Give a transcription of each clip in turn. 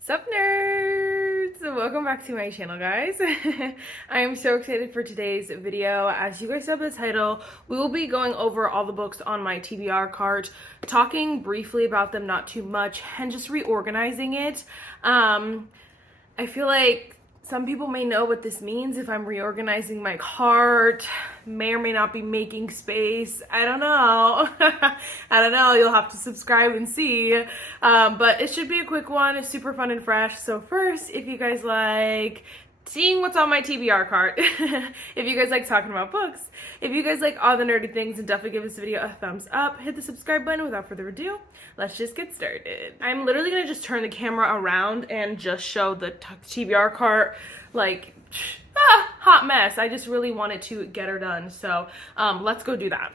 Sup nerds! Welcome back to my channel, guys. I am so excited for today's video. As you guys saw the title, we will be going over all the books on my TBR cart, talking briefly about them, not too much, and just reorganizing it. I feel like some people may know what this means if I'm reorganizing my cart, may or may not be making space. I don't know. I don't know. You'll have to subscribe and see. But it should be a quick one. It's super fun and fresh. So first, if you guys like seeing what's on my TBR cart, if you guys like talking about books, if you guys like all the nerdy things, then definitely give this video a thumbs up. Hit the subscribe button. Without further ado, let's just get started. I'm literally gonna just turn the camera around and just show the TBR cart, like, hot mess. I just really wanted to get her done, so let's go do that.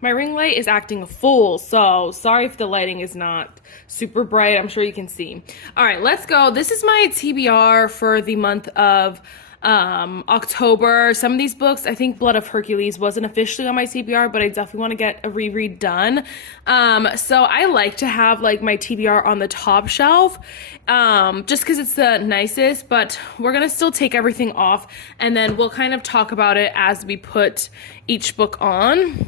My ring light is acting a fool, so sorry if the lighting is not super bright. I'm sure you can see. All right, let's go. This is my TBR for the month of October. Some of these books, I think Blood of Hercules wasn't officially on my TBR, but I definitely want to get a reread done. So I like to have like my TBR on the top shelf, just because it's the nicest, but we're gonna still take everything off and then we'll kind of talk about it as we put each book on.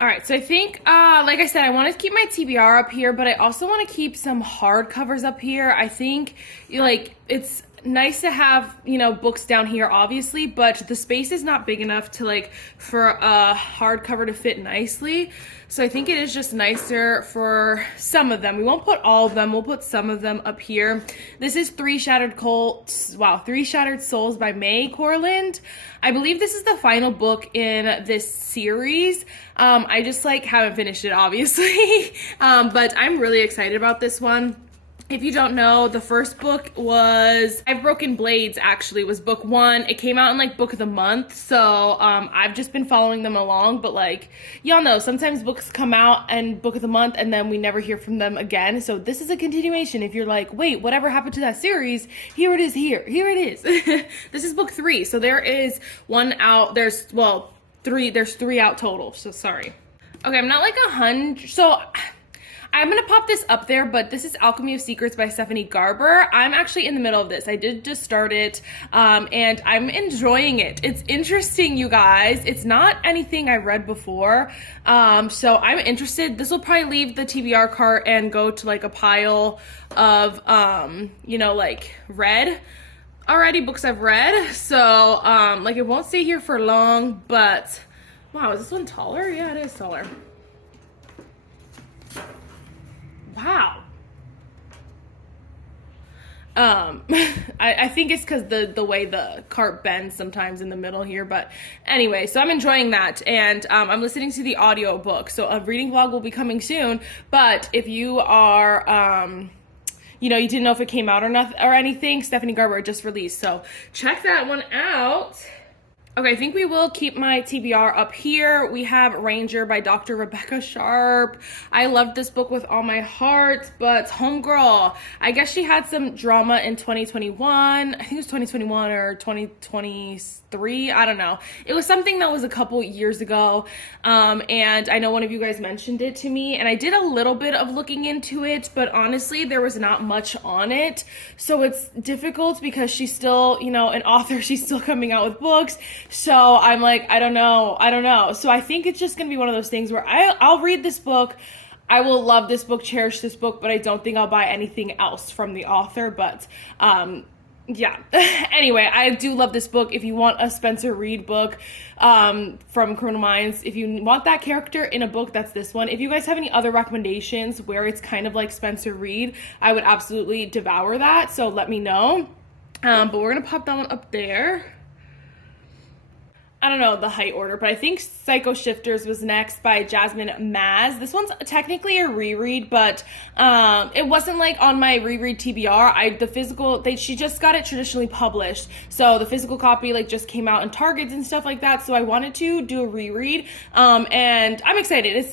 All right, so I think, like I said, I want to keep my TBR up here, but I also want to keep some hardcovers up here. I think, like, it's nice to have, you know, books down here, obviously, but the space is not big enough to, like, for a hardcover to fit nicely. So I think it is just nicer for some of them. We won't put all of them. We'll put some of them up here. This is Three Shattered Souls by May Corland. I believe this is the final book in this series. I just, like, haven't finished it, obviously. But I'm really excited about this one. If you don't know, the first book was I've Broken Blades, actually, was book one. It came out in, like, book of the month, so I've just been following them along, but, like, y'all know, sometimes books come out and book of the month, and then we never hear from them again, so this is a continuation. If you're like, wait, whatever happened to that series? Here it is here. Here it is. This is book 3, so there is one out. There's three out total, so sorry. Okay, I'm not, like, 100, so I'm gonna pop this up there, but this is Alchemy of Secrets by Stephanie Garber. I'm actually in the middle of this. I did just start it, and I'm enjoying it. It's interesting, you guys. It's not anything I read before, so I'm interested. This will probably leave the TBR cart and go to, like, a pile of, you know, like, books I've read. So, like, it won't stay here for long, but, wow, is this one taller? Yeah, it is taller. Wow. I think it's because the way the cart bends sometimes in the middle here, but anyway, so I'm enjoying that, and I'm listening to the audio book, so a reading vlog will be coming soon. But if you are you know, you didn't know if it came out or not or anything, Stephanie Garber just released, so check that one out. Okay, I think we will keep my TBR up here. We have Ranger by Dr. Rebecca Sharp. I loved this book with all my heart, but homegirl, I guess she had some drama in 2021. I think it was 2021 or 2023. I don't know. It was something that was a couple years ago, and I know one of you guys mentioned it to me, and I did a little bit of looking into it, but honestly, there was not much on it, so it's difficult because she's still, you know, an author. She's still coming out with books. So I'm like, I don't know. So I think it's just going to be one of those things where I'll read this book. I will love this book, cherish this book, but I don't think I'll buy anything else from the author. But yeah. Anyway, I do love this book. If you want a Spencer Reid book from Criminal Minds, if you want that character in a book, that's this one. If you guys have any other recommendations where it's kind of like Spencer Reid, I would absolutely devour that. So let me know. But we're going to pop that one up there. I don't know the height order, but I think Psycho Shifters was next by Jasmine Maz. This one's technically a reread, but it wasn't like on my reread TBR. She just got it traditionally published, so the physical copy like just came out in Targets and stuff like that. So I wanted to do a reread, and I'm excited. It's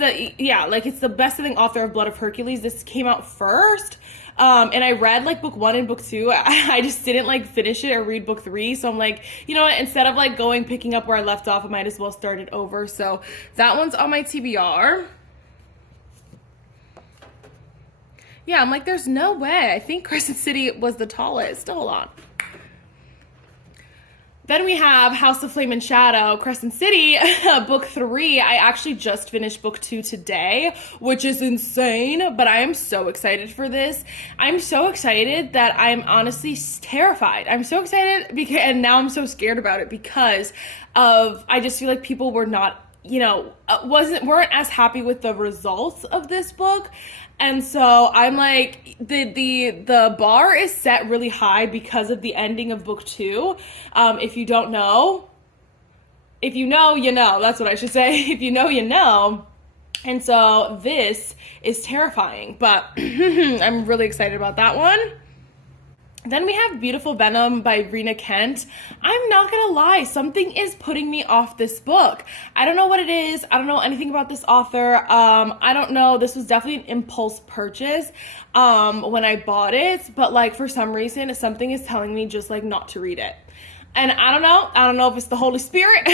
the best-selling author of Blood of Hercules. This came out first. And I read like book 1 and book 2. I just didn't like finish it or read book 3. So I'm like, you know what, instead of like picking up where I left off, I might as well start it over. So that one's on my TBR. Yeah, I'm like, there's no way. I think Crescent City was the tallest. Hold on. Then we have House of Flame and Shadow, Crescent City, book 3. I actually just finished book 2 today, which is insane, but I am so excited for this. I'm so excited that I'm honestly terrified. I'm so excited because, and now I'm so scared about it because of, I just feel like people were not, weren't as happy with the results of this book. And so I'm like, the bar is set really high because of the ending of book 2. If you don't know, if you know, you know. That's what I should say. If you know, you know. And so this is terrifying, but I'm really excited about that one. Then we have Beautiful Venom by Rena Kent. I'm not gonna lie, something is putting me off this book. I don't know what it is. I don't know anything about this author. I don't know. This was definitely an impulse purchase when I bought it, but like for some reason, something is telling me just like not to read it. And I don't know if it's the Holy Spirit.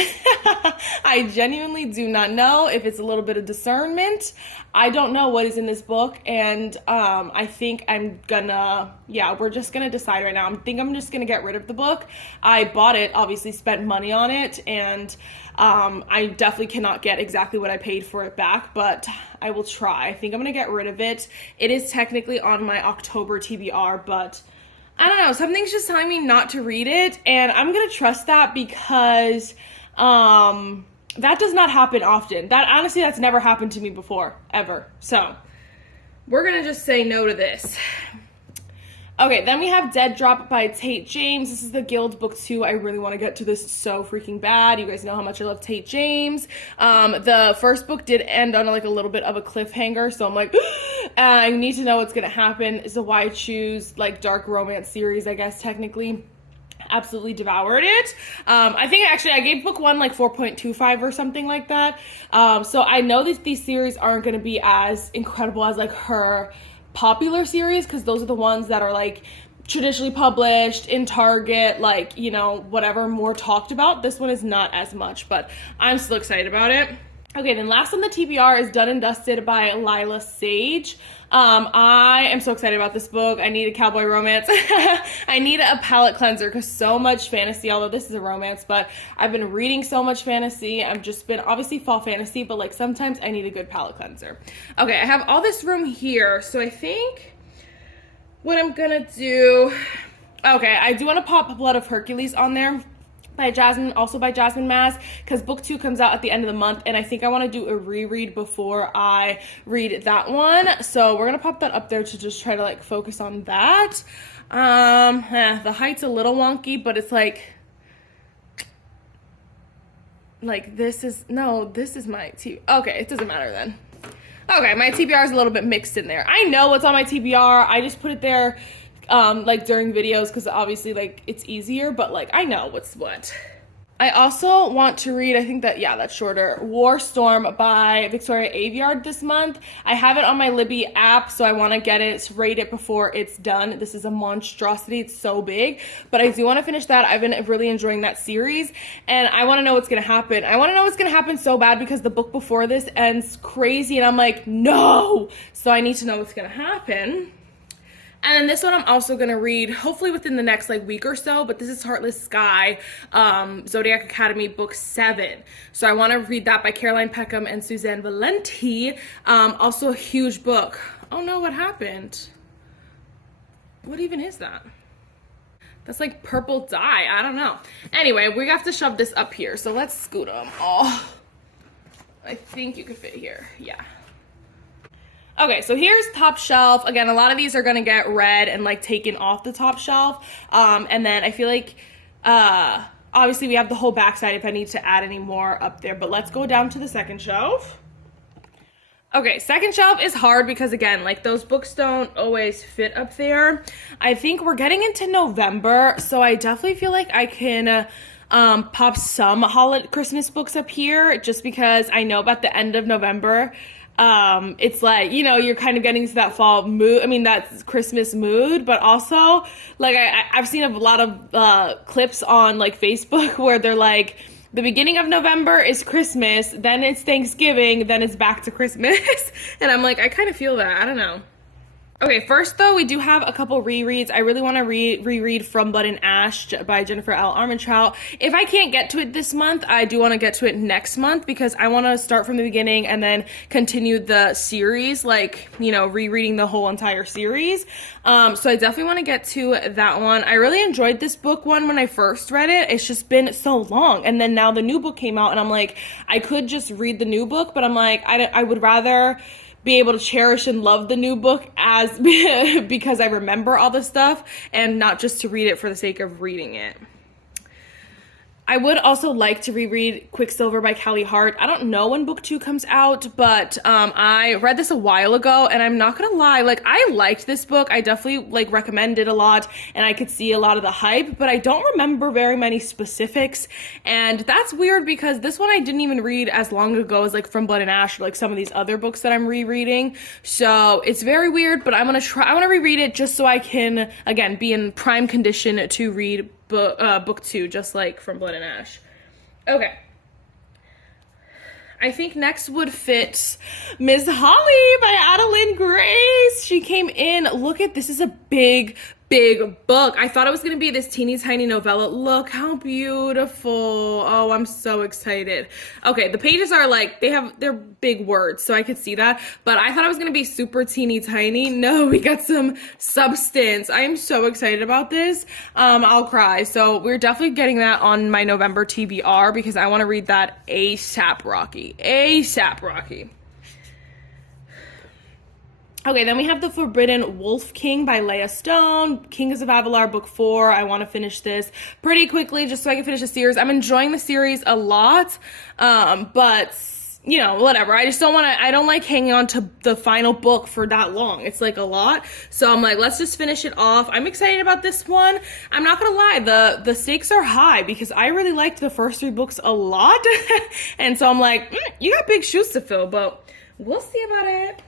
I genuinely do not know if it's a little bit of discernment. I don't know what is in this book, and I think I'm gonna, we're just gonna decide right now. I think I'm just gonna get rid of the book. I bought it, obviously spent money on it, and I definitely cannot get exactly what I paid for it back, but I will try. I think I'm gonna get rid of it. It is technically on my October TBR, but I don't know, something's just telling me not to read it, and I'm gonna trust that because that does not happen often. That's never happened to me before, ever. So we're gonna just say no to this. Okay, then we have Dead Drop by Tate James. This is the Guild book 2. I really want to get to this so freaking bad. You guys know how much I love Tate James. The first book did end on like a little bit of a cliffhanger, so I'm like, I need to know what's gonna happen. It's a Why Choose like dark romance series, I guess technically. Absolutely devoured it. I think actually I gave book 1 like 4.25 or something like that. So I know that these series aren't gonna be as incredible as like her popular series, because those are the ones that are like traditionally published in Target, like, whatever, more talked about. This one is not as much, but I'm still excited about it. Okay, then last on the TBR is Done and Dusted by Lila Sage. I am so excited about this book. I need a cowboy romance. I need a palate cleanser because so much fantasy, although this is a romance, but I've been reading so much fantasy. I've just been, obviously fall fantasy, but like sometimes I need a good palate cleanser. Okay, I have all this room here, so I think what I'm gonna do, okay, I do want to pop Blood of Hercules on there by Jasmine, also by Jasmine Maz, because book 2 comes out at the end of the month, and I think I want to do a reread before I read that one. So we're gonna pop that up there to just try to like focus on that. The height's a little wonky, but it's like this is my okay, it doesn't matter then. Okay, my TBR is a little bit mixed in there. I know what's on my TBR. I just put it there like during videos because obviously like it's easier, but like I know what's what. I also want to read, I think that, that's shorter, War Storm by Victoria Aveyard this month. I have it on my Libby app, so I want to get it, rate it before it's done. This is a monstrosity. It's so big, but I do want to finish that. I've been really enjoying that series, and I want to know what's going to happen. I want to know what's going to happen so bad because the book before this ends crazy, and I'm like, no! So I need to know what's going to happen. And then this one I'm also going to read, hopefully within the next like week or so, but this is Heartless Sky, Zodiac Academy book 7. So I want to read that by Caroline Peckham and Suzanne Valenti. Also a huge book. Oh no, what happened? What even is that? That's like purple dye. I don't know. Anyway, we have to shove this up here. So let's scoot them. Oh, I think you could fit here. Yeah. Okay, so here's top shelf. Again, a lot of these are gonna get read and like taken off the top shelf. And then I feel like, obviously we have the whole backside if I need to add any more up there, but let's go down to the second shelf. Okay, second shelf is hard because again, like those books don't always fit up there. I think we're getting into November, so I definitely feel like I can pop some holiday Christmas books up here just because I know about the end of November, it's like, you're kind of getting to that fall mood. I mean, that's Christmas mood, but also like I've seen a lot of clips on like Facebook where they're like, the beginning of November is Christmas, then it's Thanksgiving, then it's back to Christmas. And I'm like, I kind of feel that. I don't know. Okay, first though, we do have a couple rereads. I really want to reread From Blood and Ash by Jennifer L. Armentrout. If I can't get to it this month, I do want to get to it next month because I want to start from the beginning and then continue the series, like, you know, rereading the whole entire series. So I definitely want to get to that one. I really enjoyed this book one when I first read it. It's just been so long. And then now the new book came out and I'm like, I could just read the new book, but I'm like, I would rather be able to cherish and love the new book as because I remember all the stuff and not just to read it for the sake of reading it. I would also like to reread Quicksilver by Callie Hart. I don't know when book 2 comes out, but I read this a while ago, and I'm not gonna lie, like, I liked this book. I definitely, like, recommend it a lot, and I could see a lot of the hype, but I don't remember very many specifics, and that's weird because this one I didn't even read as long ago as, like, From Blood and Ash, or, like, some of these other books that I'm rereading, so it's very weird, but I want to reread it just so I can, again, be in prime condition to read book 2, just like From Blood and Ash. Okay. I think next would fit Miss Holly by Adeline Grace. She came in. Look at this. Is a big book. I thought it was going to be this teeny tiny novella. Look how beautiful. Oh, I'm so excited. Okay, the pages are like, they're big words, so I could see that. But I thought it was going to be super teeny tiny. No, we got some substance. I am so excited about this. I'll cry. So we're definitely getting that on my November TBR because I want to read that ASAP Rocky. ASAP Rocky. Okay, then we have The Forbidden Wolf King by Leah Stone. Kings of Avalar, book 4. I want to finish this pretty quickly just so I can finish the series. I'm enjoying the series a lot, but, you know, whatever. I just I don't like hanging on to the final book for that long. It's like a lot. So I'm like, let's just finish it off. I'm excited about this one. I'm not gonna lie, the stakes are high because I really liked the first 3 books a lot. And so I'm like, you got big shoes to fill, but we'll see about it.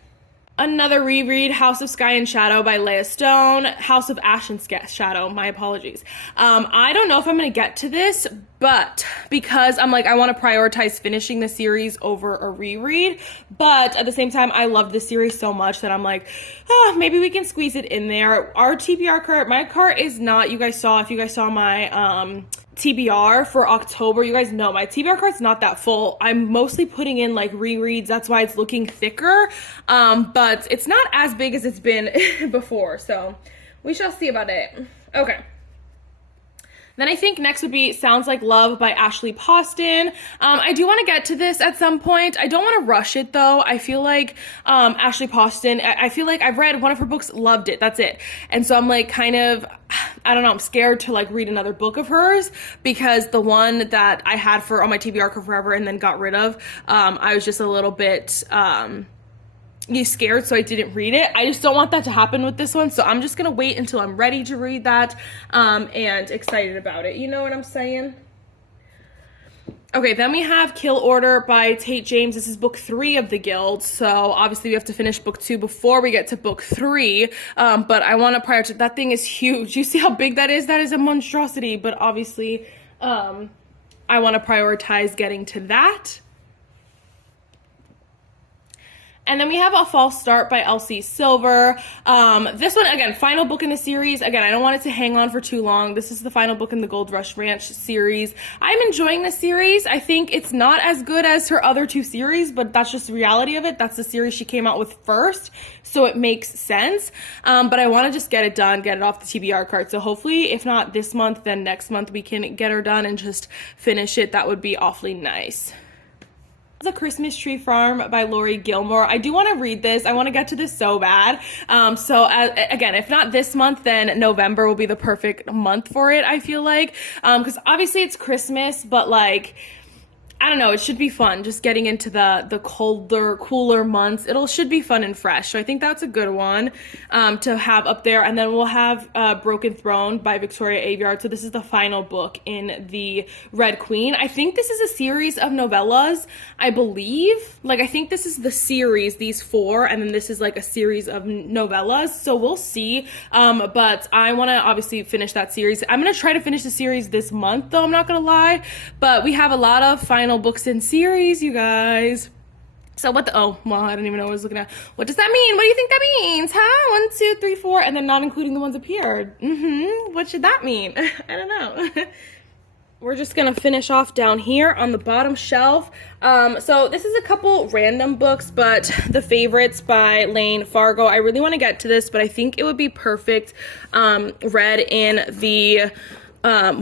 Another reread, House of Sky and Shadow by Leah Stone. House of Ash and Shadow, my apologies. I don't know if I'm going to get to this, but because I'm like, I want to prioritize finishing the series over a reread. But at the same time, I love this series so much that I'm like, maybe we can squeeze it in there. Our TBR cart, my cart is not, if you guys saw my TBR for October, you guys know my TBR cart's not that full. I'm mostly putting in like rereads. That's why it's looking thicker. But it's not as big as it's been before. So we shall see about it. Okay. Then I think next would be Sounds Like Love by Ashley Poston. I do want to get to this at some point. I don't want to rush it though. I feel like Ashley Poston, I feel like I've read one of her books, loved it, that's it. And so I'm like kind of, I don't know, I'm scared to like read another book of hers because the one that I had on my TBR forever and then got rid of, I was just a little bit scared, so I didn't read it. I just don't want that to happen with this one, so I'm just gonna wait until I'm ready to read that and excited about it. You know what I'm saying? Okay, then we have Kill Order by Tate James. This is book 3 of the Guild, so obviously we have to finish book 2 before we get to book 3, but I want to prioritize. That thing is huge. You see how big that is? That is a monstrosity, but obviously I want to prioritize getting to that. And then we have A False Start by Elsie Silver. This one, again, final book in the series. Again, I don't want it to hang on for too long. This is the final book in the Gold Rush Ranch series. I'm enjoying this series. I think it's not as good as her other 2 series, but that's just the reality of it. That's the series she came out with first, so it makes sense. But I want to just get it done, get it off the TBR cart. So hopefully, if not this month, then next month we can get her done and just finish it. That would be awfully nice. A Christmas Tree Farm by Lori Gilmore. I do want to read this. I want to get to this so bad. Again, if not this month, then November will be the perfect month for it, I feel like. Because obviously it's Christmas, but like, I don't know, it should be fun just getting into the colder, cooler months. Should be fun and fresh. So I think that's a good one to have up there. And then we'll have Broken Throne by Victoria Aveyard. So this is the final book in the Red Queen. I think this is a series of novellas, I believe. Like, I think this is the series, these 4, and then this is like a series of novellas. So we'll see. But I want to obviously finish that series. I'm going to try to finish the series this month, though, I'm not going to lie. But we have a lot of final books in series, you guys. So what the, oh, well, I don't even know what I was looking at. What does that mean? What do you think that means, huh? 1, 2, 3, 4, and then not including the ones up here. What should that mean? I don't know. We're just gonna finish off down here on the bottom shelf. So this is a couple random books, but The Favorites by Lane Fargo. I really wanna get to this, but I think it would be perfect read in the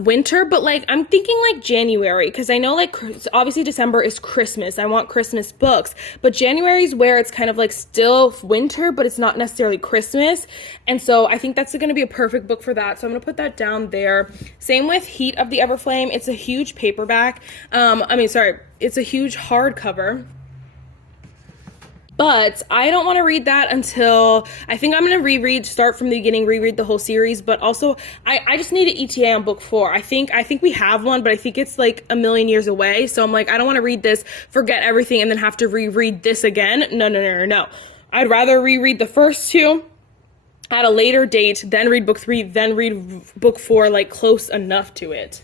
winter, but like I'm thinking like January, because I know like obviously December is Christmas. I want Christmas books, but January is where it's kind of like still winter, but it's not necessarily Christmas, and so I think that's going to be a perfect book for that. So I'm going to put that down there. Same with Heat of the Everflame. It's a huge paperback. It's a huge hardcover. But I don't want to read that until, I think I'm going to start from the beginning, reread the whole series, but also I just need an ETA on book 4. I think we have one, but I think it's like a million years away. So I'm like, I don't want to read this, forget everything, and then have to reread this again. No. I'd rather reread the first 2 at a later date, then read book 3, then read book 4, like close enough to it.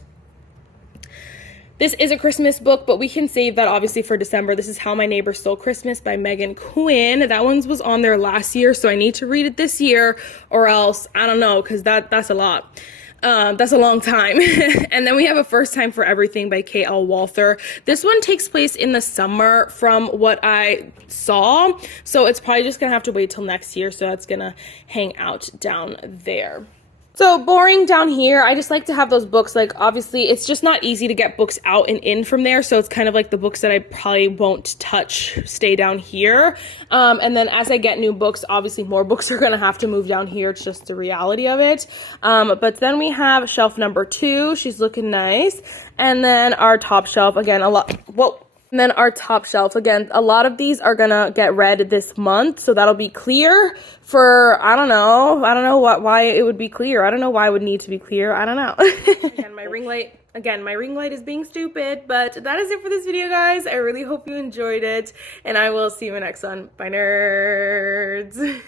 This is a Christmas book, but we can save that obviously for December. This is How My Neighbor Stole Christmas by Megan Quinn. That one was on there last year, so I need to read it this year, or else, I don't know, because that's a lot. That's a long time. And then we have A First Time for Everything by K.L. Walther. This one takes place in the summer from what I saw, so it's probably just going to have to wait till next year, so that's going to hang out down there. So boring down here. I just like to have those books, like obviously it's just not easy to get books out and in from there, so it's kind of like the books that I probably won't touch stay down here, and then as I get new books, obviously more books are gonna have to move down here. It's just the reality of it. But then we have shelf number 2. She's looking nice. And then our top shelf, again, and then our top shelf, again, a lot of these are gonna get read this month, so that'll be clear for, I don't know why it would be clear. I don't know why it would need to be clear. I don't know. Again, my ring light is being stupid, but that is it for this video, guys. I really hope you enjoyed it, and I will see you in the next one. Bye, nerds.